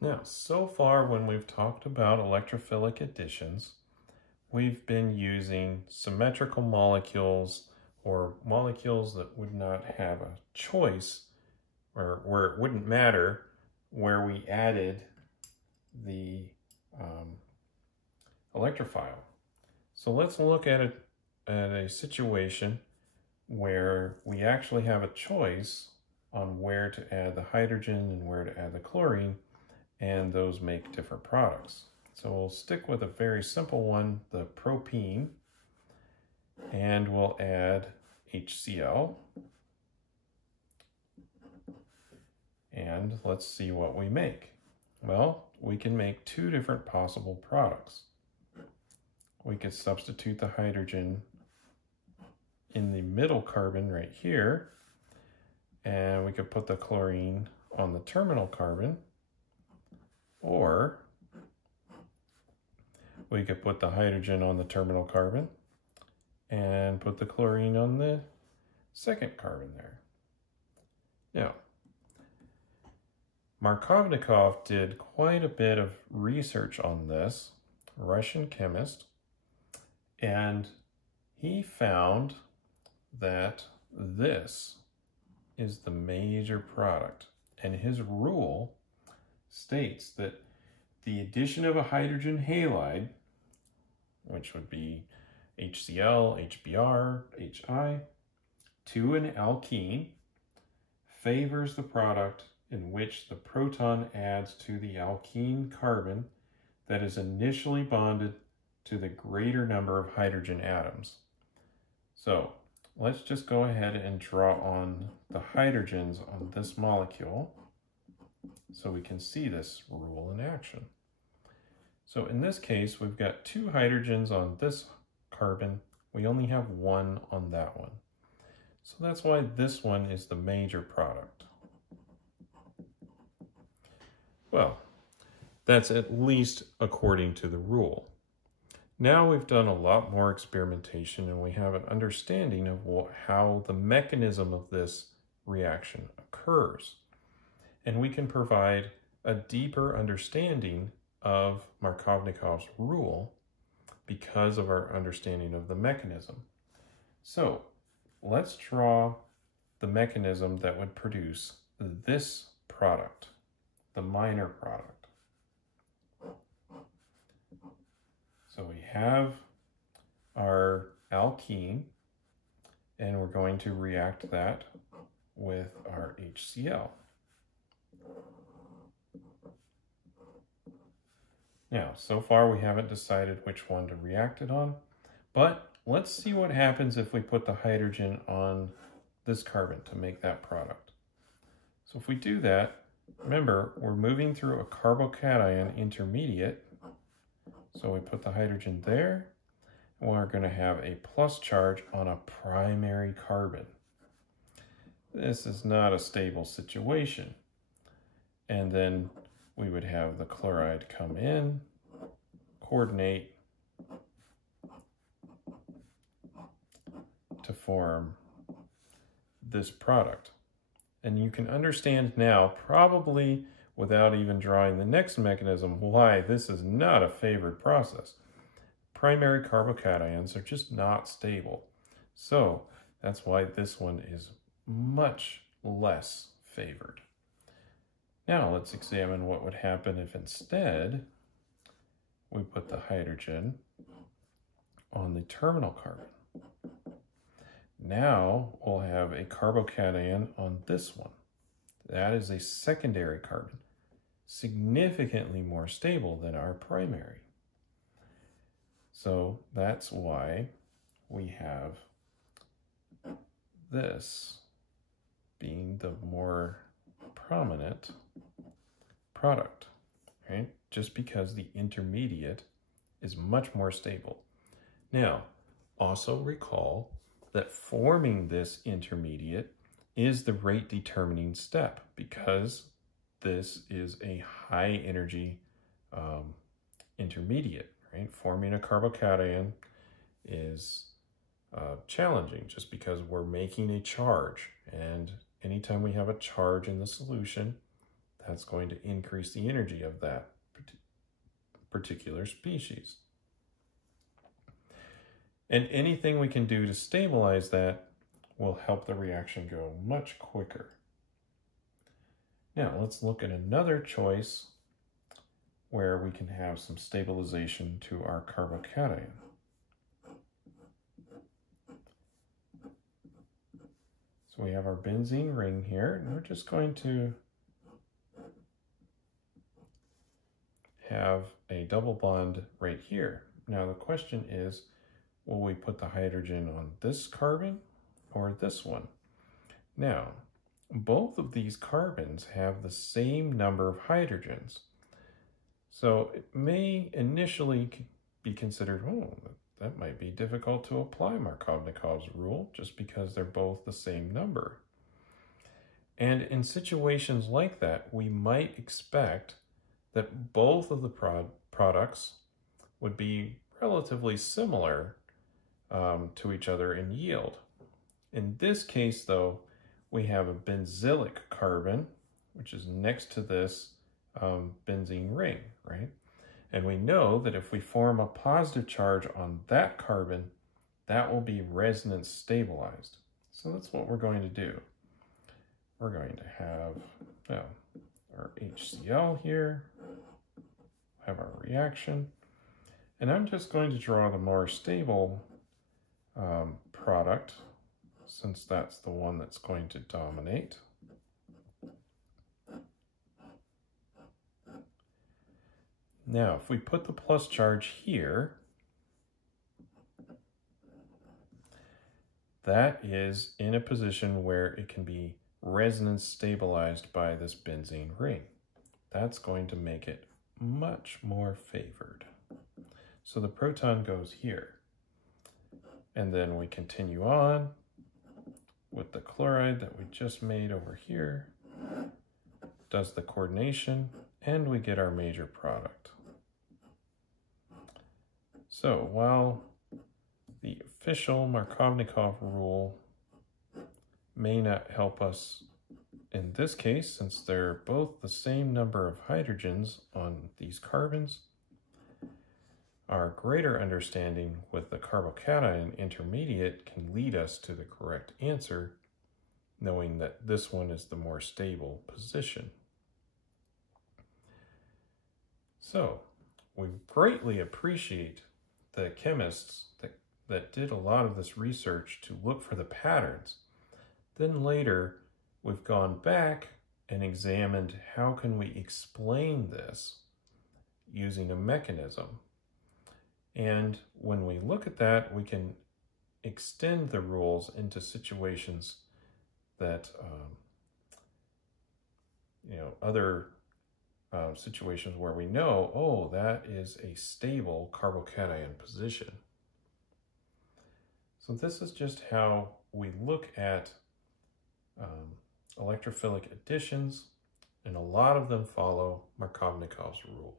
Now, so far when we've talked about electrophilic additions, we've been using symmetrical molecules or molecules that would not have a choice or where it wouldn't matter where we added the electrophile. So let's look at a situation where we actually have a choice on where to add the hydrogen and where to add the chlorine, and those make different products. So we'll stick with a very simple one, the propene, and we'll add HCl. And let's see what we make. Well, we can make two different possible products. We could substitute the hydrogen in the middle carbon right here, and we could put the chlorine on the terminal carbon, or we could put the hydrogen on the terminal carbon and put the chlorine on the second carbon there. Now, Markovnikov did quite a bit of research on this, Russian chemist, and he found that this is the major product, and his rule states that the addition of a hydrogen halide, which would be HCl, HBr, HI, to an alkene favors the product in which the proton adds to the alkene carbon that is initially bonded to the greater number of hydrogen atoms. So let's just go ahead and draw on the hydrogens on this molecule so we can see this rule in action. So in this case, we've got two hydrogens on this carbon. We only have one on that one. So that's why this one is the major product. Well, that's at least according to the rule. Now we've done a lot more experimentation and we have an understanding of how the mechanism of this reaction occurs. And we can provide a deeper understanding of Markovnikov's rule because of our understanding of the mechanism. So let's draw the mechanism that would produce this product, the minor product. So we have our alkene, and we're going to react that with our HCl. Now, so far we haven't decided which one to react it on, but let's see what happens if we put the hydrogen on this carbon to make that product. So if we do that, remember, we're moving through a carbocation intermediate. So we put the hydrogen there, and we're going to have a plus charge on a primary carbon. This is not a stable situation. And then we would have the chloride come in, coordinate to form this product. And you can understand now, probably without even drawing the next mechanism, why this is not a favored process. Primary carbocations are just not stable. So that's why this one is much less favored. Now let's examine what would happen if instead we put the hydrogen on the terminal carbon. Now we'll have a carbocation on this one. That is a secondary carbon, significantly more stable than our primary. So that's why we have this being the more prominent product, right? Just because the intermediate is much more stable. Now, also recall that forming this intermediate is the rate determining step because this is a high energy intermediate, right? Forming a carbocation is challenging just because we're making a charge, and anytime we have a charge in the solution, That's going to increase the energy of that particular species. And anything we can do to stabilize that will help the reaction go much quicker. Now let's look at another choice where we can have some stabilization to our carbocation. So we have our benzene ring here, and we're just going to have a double bond right here. Now the question is, will we put the hydrogen on this carbon or this one? Now, both of these carbons have the same number of hydrogens. So it may initially be considered, oh, that might be difficult to apply Markovnikov's rule just because they're both the same number. And in situations like that, we might expect that both of the products would be relatively similar to each other in yield. In this case, though, we have a benzylic carbon, which is next to this benzene ring, right? And we know that if we form a positive charge on that carbon, that will be resonance stabilized. So that's what we're going to do. We're going to have our HCl here, have our reaction, and I'm just going to draw the more stable product, since that's the one that's going to dominate. Now, if we put the plus charge here, that is in a position where it can be resonance stabilized by this benzene ring. That's going to make it much more favored. So the proton goes here. And then we continue on with the chloride that we just made over here, does the coordination, and we get our major product. So while the official Markovnikov rule may not help us in this case, since they're both the same number of hydrogens on these carbons, our greater understanding with the carbocation intermediate can lead us to the correct answer, knowing that this one is the more stable position. So we greatly appreciate the chemists that did a lot of this research to look for the patterns. Then later, we've gone back and examined how can we explain this using a mechanism. And when we look at that, we can extend the rules into situations that, other situations where we know, oh, that is a stable carbocation position. So this is just how we look at electrophilic additions, and a lot of them follow Markovnikov's rule.